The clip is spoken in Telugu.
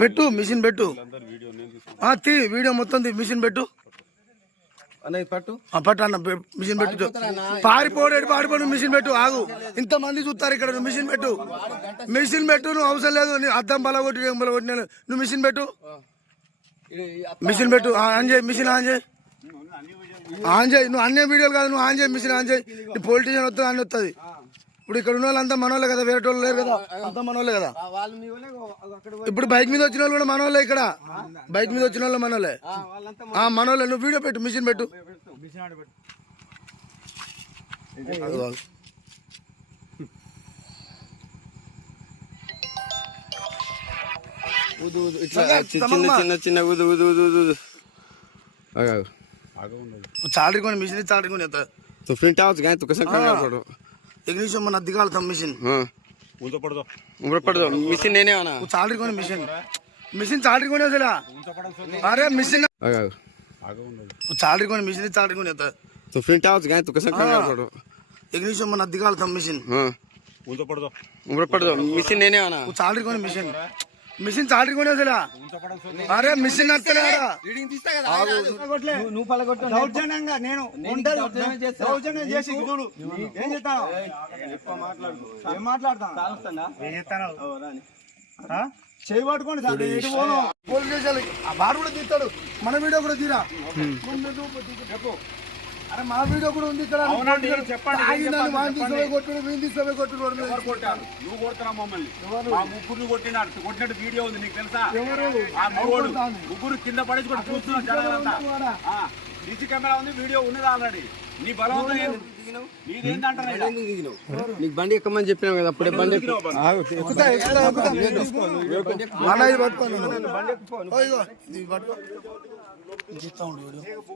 పెట్టు మిషన్ పెట్టు తీ వీడియో మొత్తం తీ మిషన్ పెట్టు పట్టు అన్న మిషన్ పెట్టు పారిపోడు మిషన్ పెట్టు ఆగు ఇంతమంది చూస్తారు ఇక్కడ నువ్వు మిషన్ పెట్టు నువ్వు అవసరం లేదు నీ అద్దం బలగొట్టి నువ్వు మిషన్ పెట్టు ఆన్ చేయి మిషన్ ఆన్ చేయి నువ్వు అన్ని వీడియోలు కాదు నువ్వు ఆన్ చేయి మిషన్ ఆన్ చేయి నీ పొలిటీషియన్ వస్తుంది అన్ని వస్తుంది ఇప్పుడు ఇక్కడ ఉన్న వాళ్ళంతా మనోళ్ళే కదా వేరే వాళ్ళు లేరు కదా అంతా మనోళ్ళే కదా ఇప్పుడు బైక్ మీద వచ్చిన వాళ్ళు కూడా మనోళ్ళే ఇక్కడ బైక్ మీద వచ్చిన వాళ్ళు మనోళ్ళే నువ్వు వీడియో పెట్టు మిషన్ పెట్టు చిన్న चाल रही मिशन चाल रही तो प्रिंट आउट गए तो कैसे करना फोटो इंग्लिश में नदी का मिशन हां ऊपर पड़ दो मिशन लेने आना वो चाल रही मिशन चाल रही असेला अरे मिशन वो चाल रही मिशन चाल रही तो प्रिंट आउट गए तो कैसे करना फोटो इंग्लिश में नदी का मिशन हां ऊपर पड़ दो मिशन लेने आना वो चाल रही मिशन चाल रही असेला अरे मिशन నువ్వు పలగొట్టు దౌర్జన్యంగా నేను దౌర్జన్యం చేసి చూడు ఏం చేస్తాను ఏం మాట్లాడతాను చేయి పట్టుకోండి పోలీస్ స్టేషన్ వాడు కూడా తీస్తాడు మన వీడియో కూడా తీరా అరే మా వీడియో కూడా ఉంది ఇక్కడ నువ్వు కొడుతున్నావు మమ్మల్ని మా ముగ్గురు కొట్టినట్టు వీడియో ఉంది నీకు తెలుసా ముగ్గురు కింద పడేసి కూడా చూస్తున్నాం జనాలంతా డీసీ కెమెరా ఉంది వీడియో ఉన్నది ఆల్రెడీ నీ బలవంతం నీదేంటంటారా నీకు బండి ఎక్కమని చెప్పినాం కదా అప్పుడే బండి పట్టుకో